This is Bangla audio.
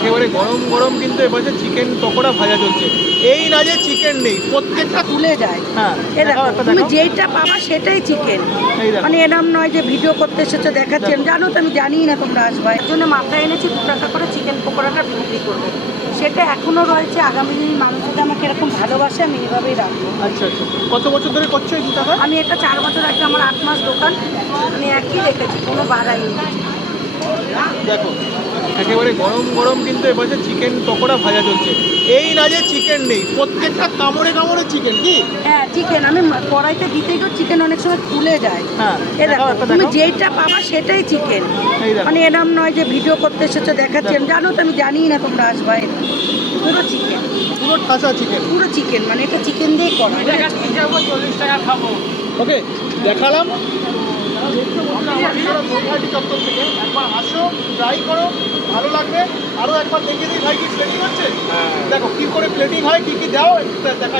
একেবারে গরম গরম কিন্তু এপাশে চিকেন পকোড়া ভাজা চলছে। এই না যে চিকেন নেই, প্রত্যেকটা তুলে যায়। হ্যাঁ এ দেখো একটা তুমি দেখাও। যেইটা পাবা সেটাই চিকেন। এই দেখো মানে এরম নয় যে ভিডিও করতে এসেছো দেখাচ্ছেন, জানো তো আমি জানিই না তোমরা আসবে, এর জন্য মাথায় এনেছি 2 টাকা করে চিকেন পকোড়াটা বিক্রি করবো। সেটা এখনো রয়েছে, আগামী দিন মানুষ যদি আমাকে এরকম ভালোবাসে আমি এইভাবেই রাখবো। আচ্ছা আচ্ছা, কত বছর ধরে করছো এই 2 টাকা? আমি এটা 4 বছর আগে, আমার 8 মাস দোকান, আমি একই রেখেছি, কোনো বাড়াইনি। দেখো একেবারে গরম গরম কিন্তু এপাশে চিকেন পকোড়া ভাজা চলছে। এই না যে চিকেন নেই, প্রত্যেকটা কামড়ে কামড়ে চিকেন। কি হ্যাঁ চিকেন, আমি কড়াইতে দিতেই তো চিকেন অনেক সময় তুলে যায়। হ্যাঁ এ দেখো একটা তুমি দেখাও। যেইটা পাবা সেটাই চিকেন। এই দেখো মানে এরম নয় যে ভিডিও করতে এসেছো দেখাচ্ছেন, দেখো। জানো তো আমি জানিই না তোমরা আসবে, পুরো চিকেন, পুরো ঠাসা চিকেন। পুরো চিকেন, মানে এটা চিকেন দিয়েই করা। 40 টাকা খাবো। ওকে দেখালাম। গৌহাটি চত্বর থেকে একবার আসো, ট্রাই করো, ভালো লাগবে। আরও একবার দেখিয়ে দিই ভাই কি প্লেটিং হচ্ছে। দেখো কি করে প্লেটিং হয়, কি কি দাও দেখা